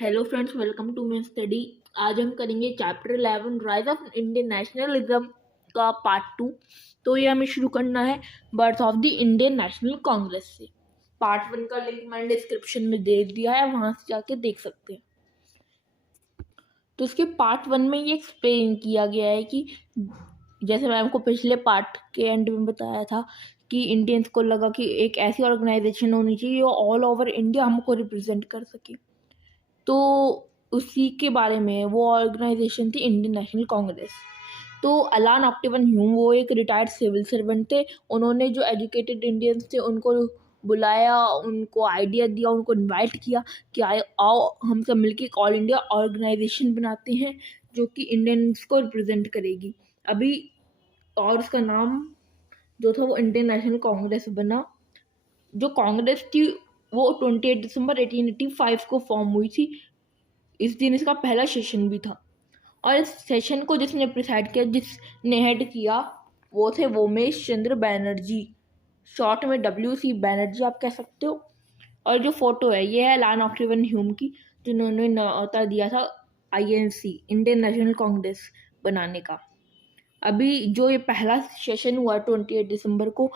Hello friends, welcome to my study. आज हम करेंगे chapter 11 rise of Indian nationalism का पार्ट 2। तो ये हमें शुरू करना है birth of the Indian National Congress से। पार्ट 1 का लिंक मैंने डिस्क्रिप्शन में दे दिया है, वहां से जाके देख सकते हैं। तो उसके पार्ट 1 में ये एक्सप्लेन किया गया है कि जैसे मैं आपको पिछले पार्ट के एंड में बताया था कि इंडियंस को लगा कि एक ऐसी ऑर्गेनाइजेशन होनी चाहिए जो ऑल ओवर इंडिया हमको रिप्रेजेंट कर सके। तो उसी के बारे में वो ऑर्गेनाइजेशन थी इंडियन नेशनल कांग्रेस। तो अलान ऑक्टिवन ह्यूम वो एक रिटायर्ड सिविल सर्वेंट थे। उन्होंने जो एजुकेटेड इंडियंस थे उनको बुलाया, उनको आइडिया दिया, उनको इनवाइट किया कि आओ हम सब मिलके एक ऑल इंडिया ऑर्गेनाइजेशन बनाते हैं जो कि इंडियंस को रिप्रेजेंट करेगी अभी। और उसका नाम जो था वो इंडियन नेशनल कांग्रेस बना। जो कांग्रेस थी वो 28 दिसंबर 1885 को फॉर्म हुई थी। इस दिन इसका पहला सेशन भी था और इस सेशन को जिसने प्रिसाइड किया, जिसने हेड किया, वो थे वोमेश चंद्र बैनर्जी, शॉर्ट में WC बैनर्जी आप कह सकते हो। और जो फोटो है ये है अलान ऑक्टिवन ह्यूम की, जिन्होंने न्योता दिया था INC इंडियन नेशनल कांग्रेस बनाने का। अभी जो ये पहला सेशन हुआ 28 दिसंबर को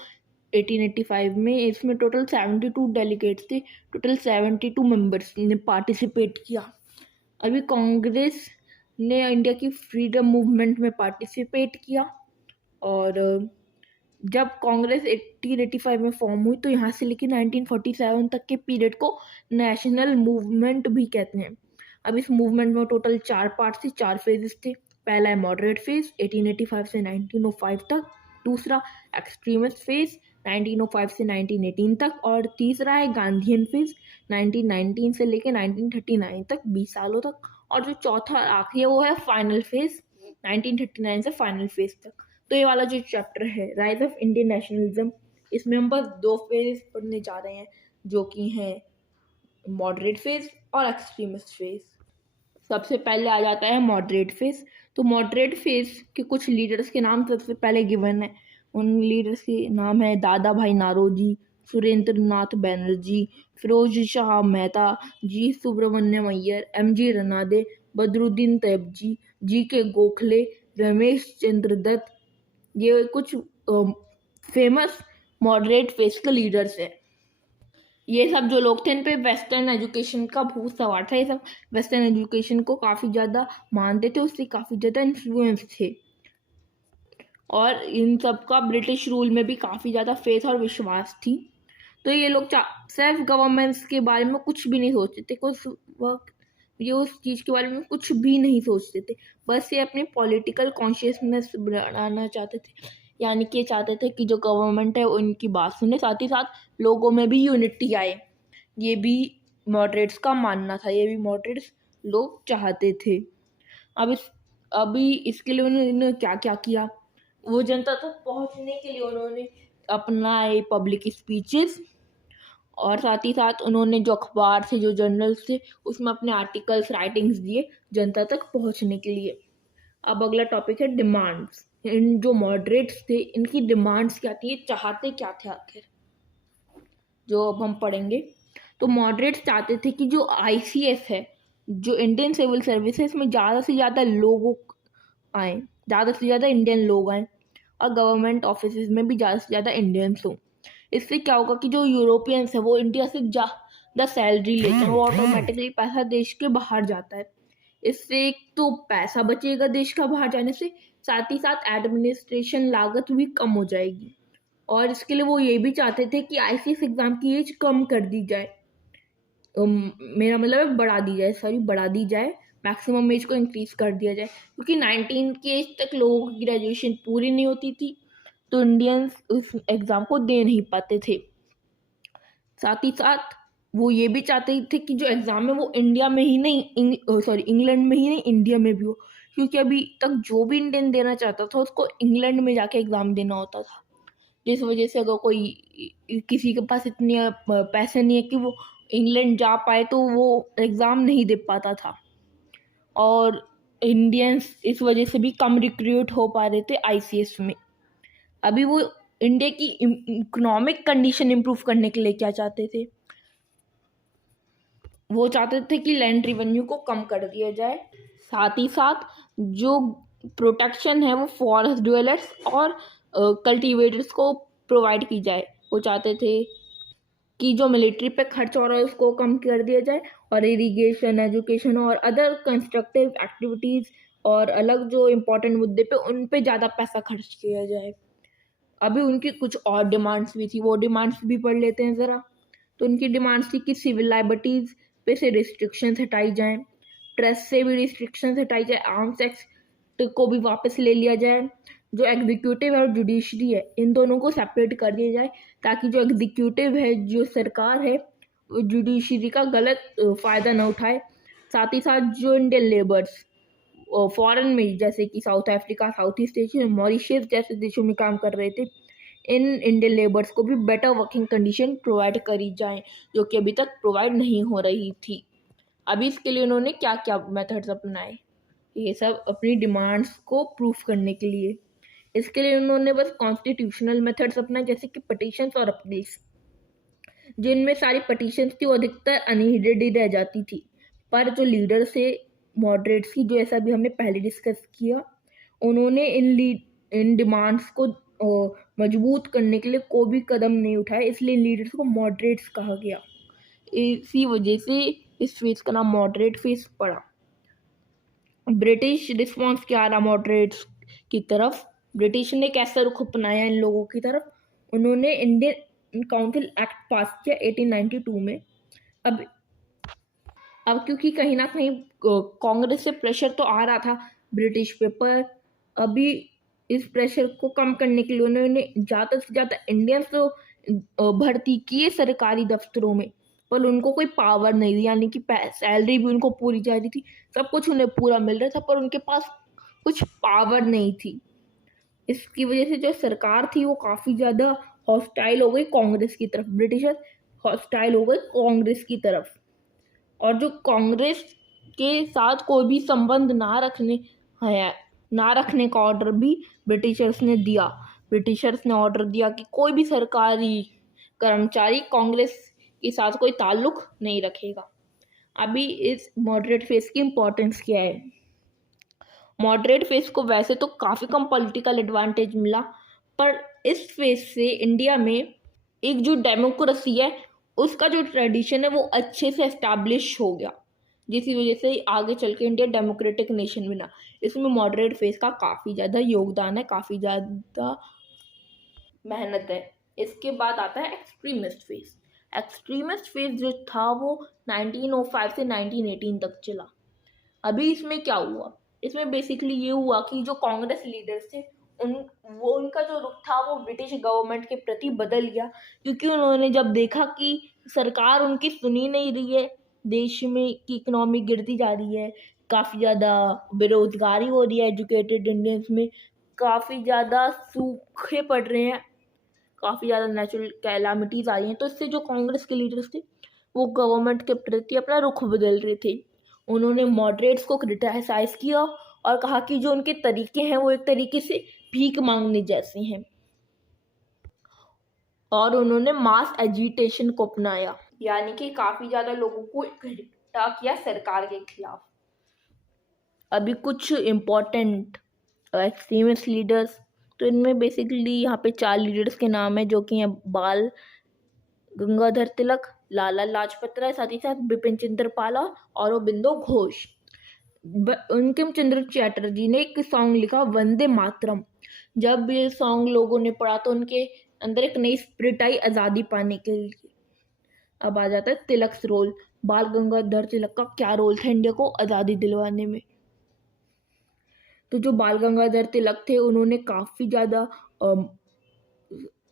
1885 में, इसमें टोटल 72 डेलीगेट्स थे, टोटल 72 मेंबर्स ने पार्टिसिपेट किया। अभी कांग्रेस ने इंडिया की फ्रीडम मूवमेंट में पार्टिसिपेट किया और जब कांग्रेस 1885 में फॉर्म हुई तो यहाँ से लेकर 1947 तक के पीरियड को नेशनल मूवमेंट भी कहते हैं। अब इस मूवमेंट में टोटल 4 पार्ट थे, 4 फेजेस थे। पहला है मॉडरेट फेज 1885 से 1905 तक, दूसरा एक्सट्रीमिस्ट फेज 1905 से 1918 तक, और तीसरा है गांधीयन फेज 1919 से लेकर 1939 तक, 20 सालों तक, और जो चौथा आखिरी है वो है फाइनल फेज 1939 से फाइनल फेज तक। तो ये वाला जो चैप्टर है राइज ऑफ इंडियन नेशनलिज्म, इसमें हम बस 2 फेज पढ़ने जा रहे हैं जो कि हैं मॉडरेट फेज और एक्सट्रीमिस्ट फेज। सबसे पहले आ जाता है मॉडरेट फेज। तो मॉडरेट फेज के कुछ लीडर्स के नाम सबसे पहले गिवन है। उन लीडर्स के नाम है दादा भाई नारोजी, सुरेंद्र नाथ बैनर्जी, फिरोज शाह मेहता, जी सुब्रमण्यम अय्यर, MG रनादे, बदरुद्दीन तैयबजी, GK गोखले, रमेश चंद्र दत्त। ये कुछ फेमस मॉडरेट फेज के लीडर्स हैं। ये सब जो लोग थे इन पे वेस्टर्न एजुकेशन का भूत सवार था। ये सब वेस्टर्न एजुकेशन को काफ़ी ज़्यादा मानते थे, उससे काफ़ी ज़्यादा इन्फ्लुएंस थे और इन सब का ब्रिटिश रूल में भी काफ़ी ज़्यादा फेथ और विश्वास थी। तो ये लोग सेल्फ गवर्नमेंट्स के बारे में कुछ भी नहीं सोचते थे, कुछ वक्त ये उस चीज़ के बारे में कुछ भी नहीं सोचते थे। बस ये अपने पॉलिटिकल कॉन्शियसनेस बढ़ाना चाहते थे, यानी कि चाहते थे कि जो गवर्नमेंट है वो इनकी बात सुने, साथ ही साथ लोगों में भी यूनिटी आए। ये भी मॉडरेट्स का मानना था, ये भी मॉडरेट्स लोग चाहते थे। अभी इसके लिए उन्होंने क्या क्या किया, वो जनता तक पहुंचने के लिए उन्होंने अपनाए पब्लिक स्पीचेस, और साथ ही साथ उन्होंने जो अखबार थे, जो जर्नल्स थे, उसमें अपने आर्टिकल्स राइटिंग्स दिए जनता तक पहुंचने के लिए। अब अगला टॉपिक है डिमांड्स। इन जो मॉडरेट्स थे इनकी डिमांड्स क्या थी, ये चाहते क्या थे आखिर, जो अब हम पढ़ेंगे। तो मॉडरेट्स चाहते थे कि जो ICS है, जो इंडियन सिविल सर्विसेज में ज़्यादा से ज़्यादा लोग आए, ज़्यादा से ज़्यादा इंडियन लोग आए, और गवर्नमेंट ऑफिस में भी ज़्यादा से ज़्यादा इंडियंस हों। इससे क्या होगा कि जो यूरोपियंस है वो इंडिया से ज़्यादा सैलरी लेते हैं, वो ऑटोमेटिकली पैसा देश के बाहर जाता है। इससे एक तो पैसा बचेगा देश का बाहर जाने से, साथ ही साथ एडमिनिस्ट्रेशन लागत भी कम हो जाएगी। और इसके लिए वो ये भी चाहते थे कि ICS एग्ज़ाम की एज कम कर दी जाए। मेरा मतलब है बढ़ा दी जाए, मैक्सिमम एज को इंक्रीज कर दिया जाए, क्योंकि 19 की एज तक लोगों की ग्रेजुएशन पूरी नहीं होती थी, तो इंडियंस उस एग्ज़ाम को दे नहीं पाते थे। साथ ही साथ वो ये भी चाहते थे कि जो एग्ज़ाम है वो इंडिया में ही नहीं, इंग्लैंड में ही नहीं, इंडिया में भी हो, क्योंकि अभी तक जो भी इंडियन देना चाहता था उसको इंग्लैंड में जाके एग्ज़ाम देना होता था। जिस वजह से अगर कोई किसी के पास इतने पैसे नहीं है कि वो इंग्लैंड जा पाए तो वो एग्ज़ाम नहीं दे पाता था, और इंडियंस इस वजह से भी कम रिक्रूट हो पा रहे थे ICS में। अभी वो इंडिया की इकोनॉमिक कंडीशन इम्प्रूव करने के लिए क्या चाहते थे, वो चाहते थे कि लैंड रेवेन्यू को कम कर दिया जाए, साथ ही साथ जो प्रोटेक्शन है वो फॉरेस्ट ड्वेलर्स और कल्टीवेटर्स को प्रोवाइड की जाए। वो चाहते थे कि जो मिलिट्री पे खर्च हो रहा है उसको कम कर दिया जाए और इरिगेशन, एजुकेशन और अदर कंस्ट्रक्टिव एक्टिविटीज़ और अलग जो इम्पोर्टेंट मुद्दे पे उन पे ज़्यादा पैसा खर्च किया जाए। अभी उनकी कुछ और डिमांड्स भी थी, वो डिमांड्स भी पढ़ लेते हैं ज़रा। तो उनकी डिमांड्स थी कि सिविल लाइबर्टीज़ पे से रिस्ट्रिक्शंस हटाई जाएँ, प्रेस से भी रिस्ट्रिक्शंस हटाई जाए, आर्म्स एक्ट को भी वापस ले लिया जाए, जो एग्जीक्यूटिव है और जुडिशरी है इन दोनों को सेपरेट कर दिया जाए, ताकि जो एग्जीक्यूटिव है, जो सरकार है, वो जुडिशरी का गलत फ़ायदा न उठाए। साथ ही साथ जो इंडियन लेबर्स फॉरेन में जैसे कि south Africa, south east Asia, Mauritius जैसे देशों में काम कर रहे थे, इन इंडियन लेबर्स को भी बेटर वर्किंग कंडीशन प्रोवाइड करी जाएँ, जो कि अभी तक प्रोवाइड नहीं हो रही थी। अभी इसके लिए उन्होंने क्या-क्या मेथड्स अपनाए, ये सब अपनी डिमांड्स को प्रूफ करने के लिए। इसके लिए उन्होंने बस कॉन्स्टिट्यूशनल मेथड्स अपनाए, जैसे कि पिटीशंस और अपील्स। जिनमें सारी पिटीशंस थी वो अधिकतर अनहीडेड ही रह जाती थी, पर जो लीडर्स थे मॉडरेट्स की, जो ऐसा भी हमने पहले डिस्कस किया, उन्होंने इन डिमांड्स को मजबूत करने के लिए कोई भी कदम नहीं उठाया, इसलिए लीडर्स को मॉडरेट्स कहा गया। इसी वजह से इस फेज का नाम मॉडरेट फेज पड़ा। ब्रिटिश रिस्पॉन्स क्या रहा मॉडरेट्स की तरफ? ब्रिटिश ने कैसा रुख अपनाया इन लोगों की तरफ? उन्होंने इंडियन काउंसिल एक्ट पास किया 1892 में। अब क्योंकि कहीं ना कहीं कांग्रेस से प्रेशर तो आ रहा था ब्रिटिश पे, पर अभी इस प्रेशर को कम करने के लिए उन्होंने ज़्यादा से ज़्यादा इंडियंस तो भर्ती किए सरकारी दफ्तरों में, पर उनको कोई पावर नहीं थी, यानी कि सैलरी भी उनको पूरी जा रही थी, सब कुछ उन्हें पूरा मिल रहा था, पर उनके पास कुछ पावर नहीं थी। इसकी वजह से जो सरकार थी वो काफ़ी ज़्यादा हॉस्टाइल हो गई कांग्रेस की तरफ, ब्रिटिशर्स हॉस्टाइल हो गए कांग्रेस की तरफ। और जो कांग्रेस के साथ कोई भी संबंध ना रखने का ऑर्डर भी ब्रिटिशर्स ने दिया। ब्रिटिशर्स ने ऑर्डर दिया कि कोई भी सरकारी कर्मचारी कांग्रेस के साथ कोई ताल्लुक नहीं रखेगा। अभी इस मॉडरेट फेज की इम्पोर्टेंस क्या है? मॉडरेट फेज को वैसे तो काफ़ी कम पॉलिटिकल एडवांटेज मिला, पर इस फेज से इंडिया में एक जो डेमोक्रेसी है उसका जो ट्रेडिशन है वो अच्छे से एस्टैब्लिश हो गया, जिसकी वजह से आगे चल के इंडिया डेमोक्रेटिक नेशन बना। इसमें मॉडरेट फेज का काफ़ी ज़्यादा योगदान है, काफ़ी ज़्यादा मेहनत है। इसके बाद आता है एक्सट्रीमिस्ट फेज। एक्सट्रीमिस्ट फेज जो था वो 1905 से 1918 तक चला। अभी इसमें क्या हुआ? इसमें बेसिकली ये हुआ कि जो कांग्रेस लीडर्स थे उनका जो रुख था वो ब्रिटिश गवर्नमेंट के प्रति बदल गया, क्योंकि उन्होंने जब देखा कि सरकार उनकी सुनी नहीं रही है, देश में की इकोनॉमी गिरती जा रही है, काफ़ी ज़्यादा बेरोजगारी हो रही है, एजुकेटेड इंडियंस में काफ़ी ज़्यादा सूखे पड़ रहे हैं, काफ़ी ज़्यादा नेचुरल कैलामिटीज़ आ रही हैं, तो इससे जो कांग्रेस के लीडर्स थे वो गवर्नमेंट के प्रति अपना रुख बदल रहे थे। उन्होंने मॉडरेट्स को क्रिटिसाइज़ किया और कहा कि जो उनके तरीके हैं वो एक तरीके से भीख मांगने जैसे हैं, और उन्होंने मास एजिटेशन को अपनाया, यानी कि काफ़ी ज़्यादा लोगों को इकट्ठा किया सरकार के खिलाफ। अभी कुछ इम्पोर्टेंट एक्सट्रीमिस्ट लीडर्स, तो इनमें बेसिकली यहाँ पे 4 लीडर्स के नाम है, जो कि हैं बाल गंगाधर तिलक, लाला लाजपत राय, साथ ही साथ बिपिन चंद्र पाल और अरबिंदो घोष। बंकिम चंद्र चटर्जी ने एक सॉन्ग लिखा वंदे मातरम। जब ये सॉन्ग लोगों ने पढ़ा तो उनके अंदर एक नई स्पिरिट आई आज़ादी पाने के लिए। अब आ जाता है तिलक रोल। बाल गंगाधर तिलक का क्या रोल था इंडिया को आज़ादी दिलवाने में? तो जो बाल गंगाधर तिलक थे उन्होंने काफ़ी ज़्यादा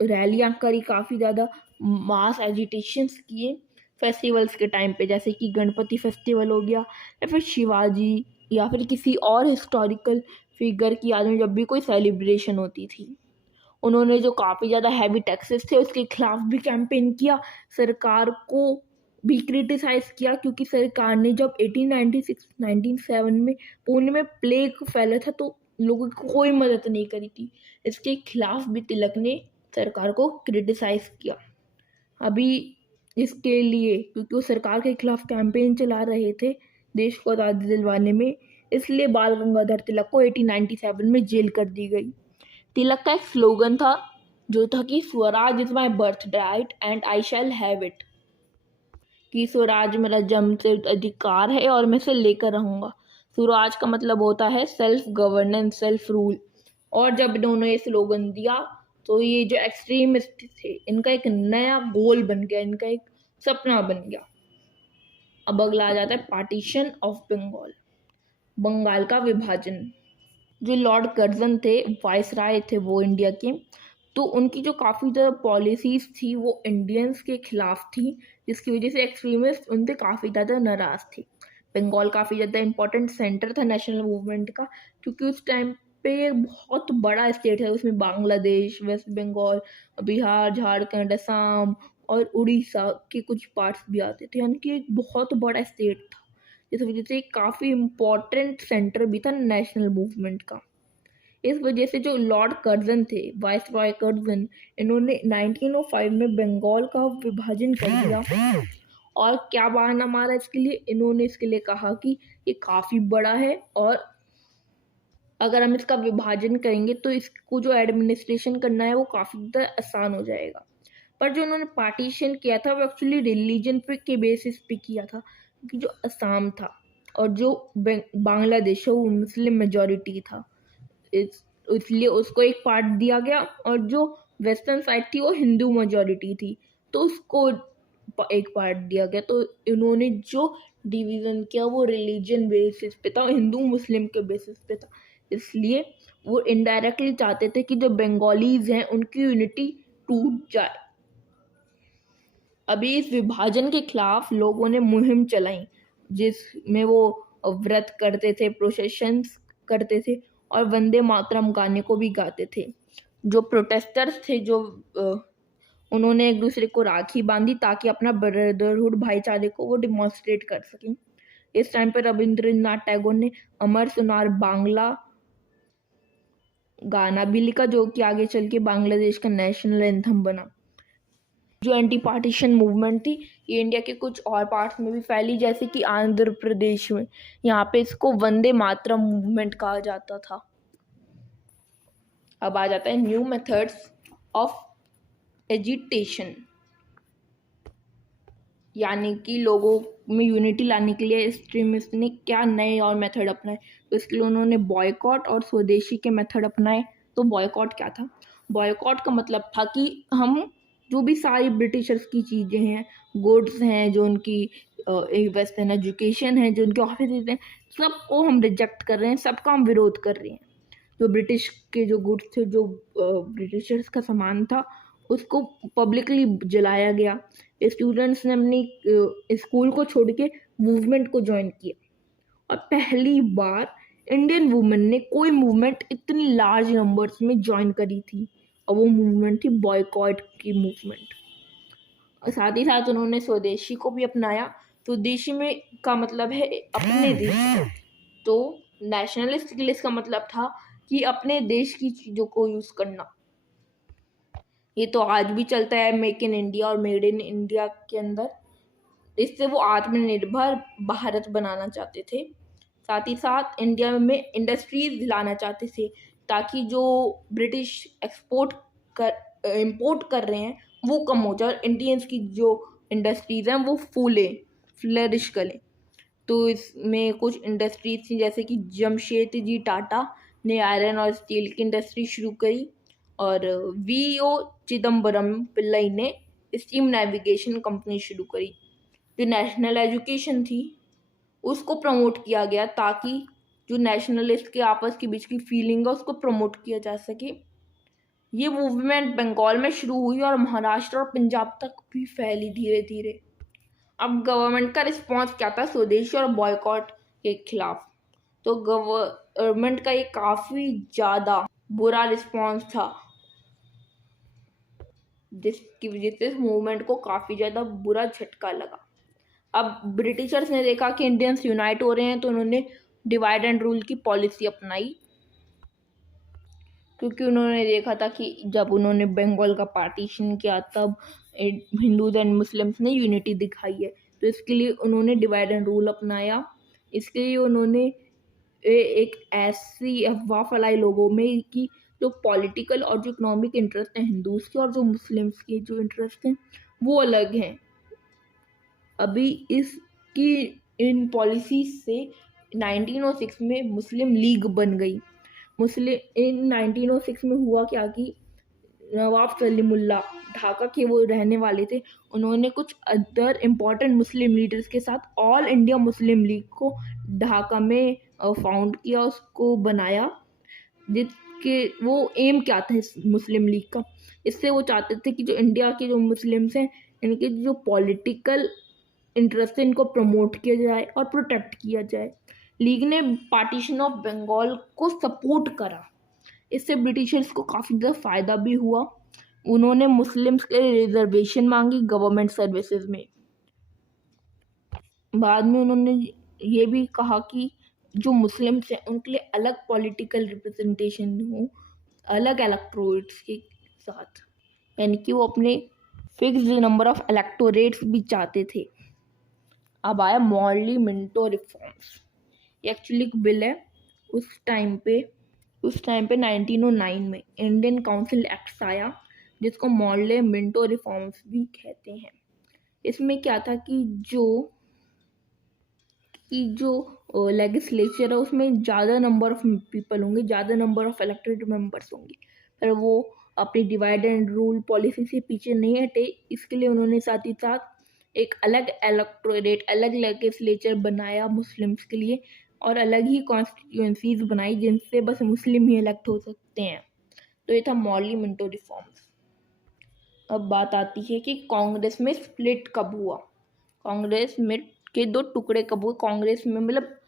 रैलियाँ करी, काफ़ी ज़्यादा मास एजिटेशंस किए फेस्टिवल्स के टाइम पे, जैसे कि गणपति फेस्टिवल हो गया, या फिर शिवाजी, या फिर किसी और हिस्टोरिकल फिगर की याद में जब भी कोई सेलिब्रेशन होती थी। उन्होंने जो काफ़ी ज़्यादा हैवी टैक्सेस थे उसके खिलाफ भी कैंपेन किया, सरकार को भी क्रिटिसाइज़ किया, क्योंकि सरकार ने जब 1896-1907 में पुणे में प्लेग फैला था तो लोगों की कोई मदद नहीं करी थी। इसके खिलाफ भी तिलक ने सरकार को क्रिटिसाइज़ किया। अभी इसके लिए क्योंकि वो सरकार के खिलाफ कैंपेन चला रहे थे देश को आज़ादी दिलवाने में, इसलिए बाल गंगाधर तिलक को 1897 में जेल कर दी गई। तिलक का एक स्लोगन था जो था कि Swaraj is my birth right and I shall have it, कि स्वराज मेरा जन्मसिद्ध अधिकार है और मैं इसे लेकर रहूँगा। स्वराज का मतलब होता है सेल्फ गवर्नेंस, सेल्फ रूल। और जब इन्होंने ये स्लोगन दिया तो ये जो एक्सट्रीमिस्ट थे इनका एक नया गोल बन गया, इनका एक सपना बन गया। अब अगला आ जाता है पार्टीशन ऑफ बंगाल, बंगाल का विभाजन। जो लॉर्ड कर्जन थे, वायसराय थे वो इंडिया के, तो उनकी जो काफ़ी ज़्यादा पॉलिसीज़ थी वो इंडियंस के खिलाफ थी, जिसकी वजह से एक्सट्रीमिस्ट उन पर काफ़ी ज़्यादा नाराज़ थे। बंगाल काफ़ी ज़्यादा इम्पोर्टेंट सेंटर था नेशनल मूवमेंट का, क्योंकि उस टाइम पे बहुत बड़ा स्टेट है, उसमें बांग्लादेश, वेस्ट बंगाल, बिहार, झारखंड, असम और उड़ीसा के कुछ पार्ट्स भी आते थे, यानी कि एक बहुत बड़ा स्टेट था, जिस वजह से काफ़ी इम्पोर्टेंट सेंटर भी था नेशनल मूवमेंट का। इस वजह से जो लॉर्ड कर्जन थे, वायसरॉय कर्जन, इन्होंने 1905 में बंगाल का विभाजन कर दिया। और क्या बहाना मारा इसके लिए? इन्होंने इसके लिए कहा कि ये काफ़ी बड़ा है और अगर हम इसका विभाजन करेंगे तो इसको जो एडमिनिस्ट्रेशन करना है वो काफ़ी ज़्यादा आसान हो जाएगा। पर जो उन्होंने पार्टीशन किया था वो एक्चुअली रिलीजन पे के बेसिस पे किया था, क्योंकि जो असम था और जो बांग्लादेश है वो मुस्लिम मेजॉरिटी था, इसलिए उसको एक पार्ट दिया गया, और जो वेस्टर्न साइड थी वो हिंदू मेजॉरिटी थी तो उसको एक पार्ट दिया गया। तो इन्होंने जो डिवीज़न किया वो रिलीजन बेसिस पे था, हिंदू मुस्लिम के बेसिस पे था, इसलिए वो इनडायरेक्टली चाहते थे कि जो बंगालीज हैं उनकी यूनिटी टूट जाए। अभी इस विभाजन के खिलाफ लोगों ने मुहिम चलाई, जिसमें वो व्रत करते थे, प्रोसेशंस करते थे और वंदे मातरम गाने को भी गाते थे। जो प्रोटेस्टर्स थे उन्होंने एक दूसरे को राखी बांधी ताकि अपना ब्रदरहुड, भाईचारे को वो डिमॉन्स्ट्रेट कर सकें। इस टाइम पर रविंद्रनाथ टैगोर ने अमर सुनार बांग्ला गाना भी लिखा, जो कि आगे चल के बांग्लादेश का नेशनल एंथम बना। जो एंटी पार्टीशन मूवमेंट थी ये इंडिया के कुछ और पार्ट्स में भी फैली, जैसे कि आंध्र प्रदेश में, यहाँ पे इसको वंदे मातरम मूवमेंट कहा जाता था। अब आ जाता है न्यू मेथड्स ऑफ एजिटेशन, यानी कि लोगों में यूनिटी लाने के लिए एक्सट्रीमिस्ट ने क्या नए और मेथड अपनाए। तो इसके लिए उन्होंने बॉयकॉट और स्वदेशी के मेथड अपनाए। तो बॉयकॉट क्या था? बॉयकॉट का मतलब था कि हम जो भी सारी ब्रिटिशर्स की चीज़ें हैं, गुड्स हैं, जो उनकी वेस्टर्न एजुकेशन है, जो उनके ऑफिस हैं, सबको हम रिजेक्ट कर रहे हैं, सबका हम विरोध कर रहे हैं। जो ब्रिटिश के जो गुड्स थे, जो ब्रिटिशर्स का सामान था, उसको पब्लिकली जलाया गया। स्टूडेंट्स ने अपनी स्कूल को छोड़ के मूवमेंट को ज्वाइन किया, और पहली बार इंडियन वुमेन ने कोई मूवमेंट इतनी लार्ज नंबर्स में ज्वाइन करी थी, और वो मूवमेंट थी बॉयकॉट की मूवमेंट। और साथ ही साथ उन्होंने स्वदेशी को भी अपनाया। स्वदेशी में का मतलब है अपने देश का, तो नेशनलिस्ट के लिए इसका मतलब था कि अपने देश की चीज़ों को यूज़ करना। ये तो आज भी चलता है मेक इन इंडिया और मेड इन इंडिया के अंदर। इससे वो आत्मनिर्भर भारत बनाना चाहते थे। साथ ही साथ इंडिया में इंडस्ट्रीज लाना चाहते थे, ताकि जो ब्रिटिश इम्पोर्ट कर रहे हैं वो कम हो जाए, इंडियंस की जो इंडस्ट्रीज हैं वो फ्लरिश करें। तो इसमें कुछ इंडस्ट्रीज थी, जैसे कि जमशेदजी टाटा ने आयरन और स्टील की इंडस्ट्री शुरू करी, और वीओ चिदम्बरम पिल्लई ने स्टीम नेविगेशन कंपनी शुरू करी। जो नेशनल एजुकेशन थी उसको प्रमोट किया गया, ताकि जो नेशनलिस्ट के आपस के बीच की फीलिंग है उसको प्रमोट किया जा सके। ये मूवमेंट बंगाल में शुरू हुई और महाराष्ट्र और पंजाब तक भी फैली धीरे धीरे। अब गवर्नमेंट का रिस्पॉन्स क्या था स्वदेशी और बॉयकॉट के खिलाफ? तो गवर्नमेंट का ये काफ़ी ज़्यादा बुरा रिस्पॉन्स था, जिसकी वजह से इस मूवमेंट को काफ़ी ज़्यादा बुरा झटका लगा। अब ब्रिटिशर्स ने देखा कि इंडियंस यूनाइट हो रहे हैं, तो उन्होंने डिवाइड एंड रूल की पॉलिसी अपनाई, क्योंकि उन्होंने देखा था कि जब उन्होंने बंगाल का पार्टीशन किया तब हिंदूज एंड मुस्लिम्स ने यूनिटी दिखाई है। तो इसके लिए उन्होंने डिवाइड एंड रूल अपनाया। इसके लिए उन्होंने एक ऐसी अफवाह फैलाई लोगों में कि जो पॉलिटिकल और जो इकोनॉमिक इंटरेस्ट हैं हिंदूज के और जो मुस्लिम्स के जो इंटरेस्ट हैं वो अलग हैं। अभी इसकी इन पॉलिसी से 1906 में मुस्लिम लीग बन गई। इन 1906 में हुआ क्या कि नवाब सलीमुल्लाह ढाका के वो रहने वाले थे। उन्होंने कुछ अदर इम्पॉर्टेंट मुस्लिम लीडर्स के साथ ऑल इंडिया मुस्लिम लीग को ढाका में फाउंड किया, उसको बनाया, जिसके वो एम क्या था इस मुस्लिम लीग का। इससे वो चाहते थे कि जो इंडिया के जो मुस्लिम्स हैं इनके जो पॉलिटिकल इंटरेस्ट है इनको प्रमोट किया जाए और प्रोटेक्ट किया जाए। लीग ने पार्टीशन ऑफ बंगाल को सपोर्ट करा। इससे ब्रिटिशर्स को काफ़ी ज़्यादा फ़ायदा भी हुआ। उन्होंने मुस्लिम्स के रिजर्वेशन मांगी गवर्नमेंट सर्विसेज में। बाद में उन्होंने ये भी कहा कि जो मुस्लिम्स हैं उनके लिए अलग पॉलिटिकल रिप्रेजेंटेशन हो, अलग इलेक्टोरेट्स के साथ, यानी कि वो अपने फिक्स्ड नंबर ऑफ इलेक्टोरेट्स भी चाहते थे। अब आया मॉर्ली मिंटो रिफॉर्म्स। ये एक्चुअली एक बिल है। उस टाइम पे 1909 में इंडियन काउंसिल एक्ट आया जिसको मॉर्ले मिंटो रिफॉर्म्स भी कहते हैं। इसमें क्या था कि जो लेजिस्लेचर है उसमें ज़्यादा नंबर ऑफ पीपल होंगे, ज़्यादा नंबर ऑफ इलेक्टेड मेंबर्स होंगे, पर वो अपनी डिवाइड एंड रूल पॉलिसी से पीछे नहीं हटे। इसके लिए उन्होंने साथ ही साथ एक अलग इलेक्टोरेट, अलग लेजिस्लेचर बनाया मुस्लिम्स के लिए और अलग ही कॉन्स्टिट्यूएंसीज बनाई जिनसे बस मुस्लिम ही इलेक्ट हो सकते हैं। तो ये था मॉर्ली मिंटो रिफॉर्म्स। अब बात आती है कि कांग्रेस में स्प्लिट कब हुआ, कांग्रेस में के दो टुकड़े कब हुए, कांग्रेस में मतलब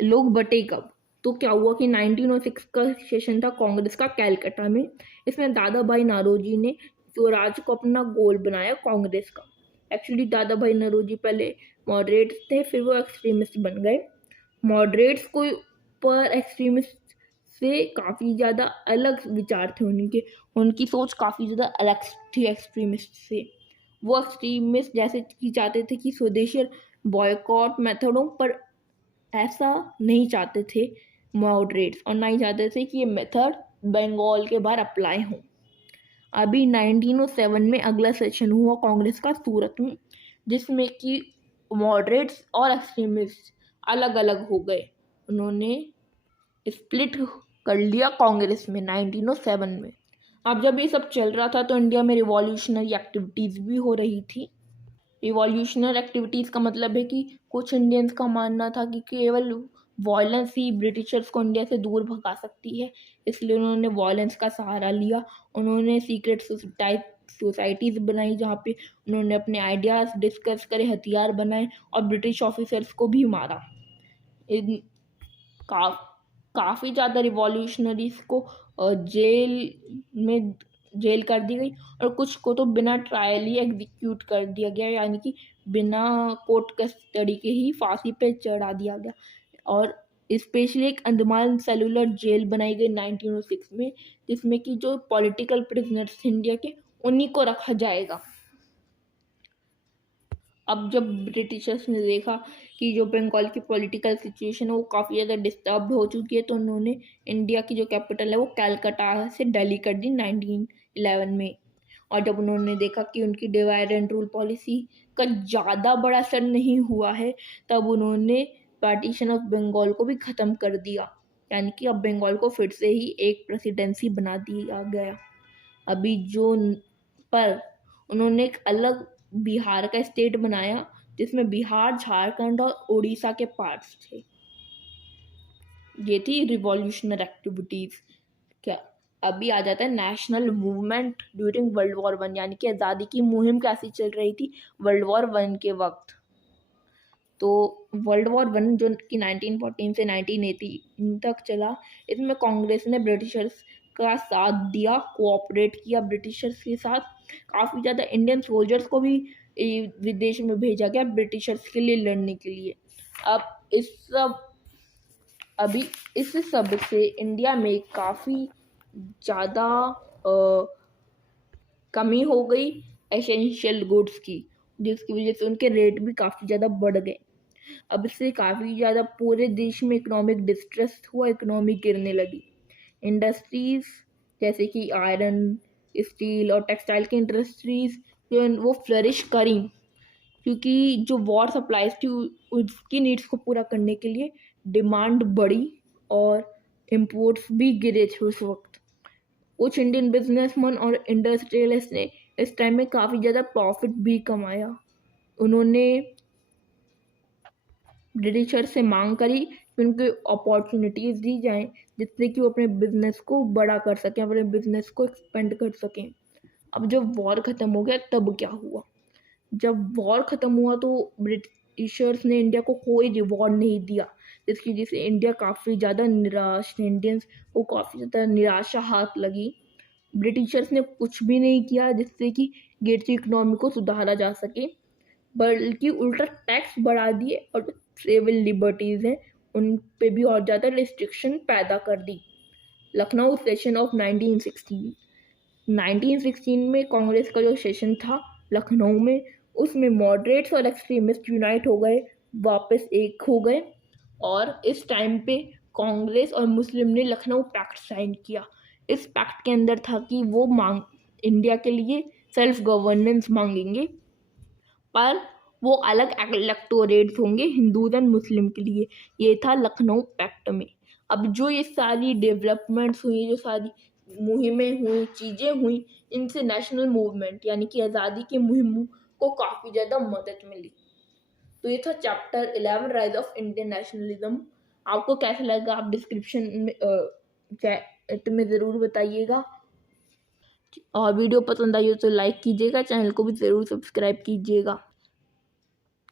लोग बटे कब। तो क्या हुआ कि 1906 का सेशन था कांग्रेस का कैलकाटा में। इसमें दादा भाई नौरोजी ने स्वराज को अपना गोल बनाया कांग्रेस का। एक्चुअली दादा भाई नौरोजी पहले मॉडरेट्स थे, फिर वो एक्सट्रीमिस्ट बन गए। मॉडरेट्स को पर एक्सट्रीमिस्ट से काफ़ी ज़्यादा अलग विचार थे उनकी सोच काफ़ी ज़्यादा अलग थी एक्सट्रीमिस्ट से। वो एक्सट्रीमिस्ट जैसे कि चाहते थे कि स्वदेशी बॉयकॉट मेथड हो, पर ऐसा नहीं चाहते थे मॉडरेट्स, और ना ही चाहते थे कि ये मेथड बंगाल के बाहर अप्लाई हो। अभी 1907 में अगला सेशन हुआ कांग्रेस का सूरत में, जिसमें कि मॉडरेट्स और एक्सट्रीमिस्ट अलग अलग हो गए। उन्होंने स्प्लिट कर लिया कांग्रेस में 1907 में। अब जब ये सब चल रहा था तो इंडिया में रिवॉल्यूशनरी एक्टिविटीज़ भी हो रही थी। रिवॉल्यूशनरी एक्टिविटीज़ का मतलब है कि कुछ इंडियंस का मानना था कि केवल वॉयलेंस ही ब्रिटिशर्स को इंडिया से दूर भगा सकती है, इसलिए उन्होंने वॉयलेंस का सहारा लिया। उन्होंने सीक्रेट सोसाइटीज़ बनाई जहाँ पे उन्होंने अपने आइडियाज़ डिस्कस करे, हथियार बनाए और ब्रिटिश ऑफिसर्स को भी मारा। काफ़ी ज़्यादा रिवॉल्यूशनरीज को जेल कर दी गई और कुछ को तो बिना ट्रायल ही एग्जीक्यूट कर दिया गया, यानी कि बिना कोर्ट कस्टडी के ही फांसी पे चढ़ा दिया गया। और स्पेशली एक अंडमान सेलुलर जेल बनाई गई 1906 में, जिसमें कि जो पॉलिटिकल प्रिजनर्स थे इंडिया के उन्हीं को रखा जाएगा। अब जब ब्रिटिशर्स ने देखा कि जो बंगाल की पॉलिटिकल सिचुएशन है वो काफ़ी ज़्यादा डिस्टर्ब हो चुकी है, तो उन्होंने इंडिया की जो कैपिटल है वो कैलकाटा से दिल्ली कर दी 1911 में। और जब उन्होंने देखा कि उनकी डिवाइड एंड रूल पॉलिसी का ज़्यादा बड़ा असर नहीं हुआ है, तब उन्होंने पार्टीशन ऑफ बंगाल को भी ख़त्म कर दिया, यानी कि अब बंगाल को फिर से ही एक प्रेसिडेंसी बना दिया गया। अभी पर उन्होंने एक अलग बिहार का स्टेट बनाया जिसमें बिहार, झारखंड और उड़ीसा के पार्ट्स थे। ये थी रिवॉल्यूशनरी एक्टिविटीज़। क्या अभी आ जाता है national movement during world war 1, यानी कि आज़ादी की मुहिम कैसी चल रही थी वर्ल्ड वॉर 1 के वक्त। तो वर्ल्ड वॉर 1 जो कि 1914 से 1918 तक चला, इसमें कांग्रेस ने ब्रिटिशर्स का साथ दिया, कोऑपरेट किया ब्रिटिशर्स के साथ। काफ़ी ज़्यादा इंडियन सोल्जर्स को भी विदेश में भेजा गया ब्रिटिशर्स के लिए लड़ने के लिए। अभी इस सब से इंडिया में काफ़ी ज़्यादा कमी हो गई एसेंशियल गुड्स की, जिसकी वजह से उनके रेट भी काफ़ी ज़्यादा बढ़ गए। अब इससे काफ़ी ज़्यादा पूरे देश में इकोनॉमिक डिस्ट्रेस हुआ, इकोनॉमी गिरने लगी। इंडस्ट्रीज़ जैसे कि आयरन, स्टील और टेक्सटाइल की इंडस्ट्रीज़ जो वो फ्लरिश करी, क्योंकि जो वॉर सप्लाईज थी उसकी नीड्स को पूरा करने के लिए डिमांड बढ़ी और इम्पोर्ट्स भी गिरे थे उस वक्त। कुछ इंडियन बिजनेसमैन और इंडस्ट्रियलिस्ट ने इस टाइम में काफ़ी ज़्यादा प्रॉफिट भी कमाया। उन्होंने ब्रिटिशर से मांग करी कि उनको अपॉर्चुनिटीज़ दी जाएं जिससे कि वो अपने बिजनेस को बड़ा कर सकें, अपने बिजनेस को एक्सपेंड कर सकें। अब जब वॉर ख़त्म हो गया तब क्या हुआ? जब वॉर ख़त्म हुआ तो ब्रिटिशर्स ने इंडिया को कोई रिवॉर्ड नहीं दिया, जिसकी वजह से इंडिया काफ़ी ज़्यादा निराश, इंडियंस को काफ़ी ज़्यादा निराशा हाथ लगी। ब्रिटिशर्स ने कुछ भी नहीं किया जिससे कि गिरती इकोनॉमी को सुधारा जा सके, बल्कि उल्टा टैक्स बढ़ा दिए और सिविल लिबर्टीज़ हैं उन पे भी और ज़्यादा रिस्ट्रिक्शन पैदा कर दी। लखनऊ सेशन ऑफ 1916 में कांग्रेस का जो सेशन था लखनऊ में, उसमें मॉडरेट्स और एक्सट्रीमिस्ट यूनाइट हो गए, वापस एक हो गए। और इस टाइम पे कांग्रेस और मुस्लिम ने लखनऊ पैक्ट साइन किया। इस पैक्ट के अंदर था कि वो इंडिया के लिए सेल्फ गवर्नेंस मांगेंगे, पर वो अलग इलेक्टोरेट्स होंगे हिंदूज एंड मुस्लिम के लिए। ये था लखनऊ पैक्ट में। अब जो ये सारी डेवलपमेंट्स हुई, जो सारी मुहिमें हुई, चीज़ें हुई, इनसे नेशनल मूवमेंट यानी कि आज़ादी की मुहिम को काफ़ी ज़्यादा मदद मिली। तो ये था chapter 11 rise of Indian nationalism. आपको कैसा लगा आप डिस्क्रिप्शन में चैट में ज़रूर बताइएगा। और वीडियो पसंद आई हो तो लाइक कीजिएगा, चैनल को भी ज़रूर सब्सक्राइब कीजिएगा।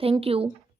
Thank you.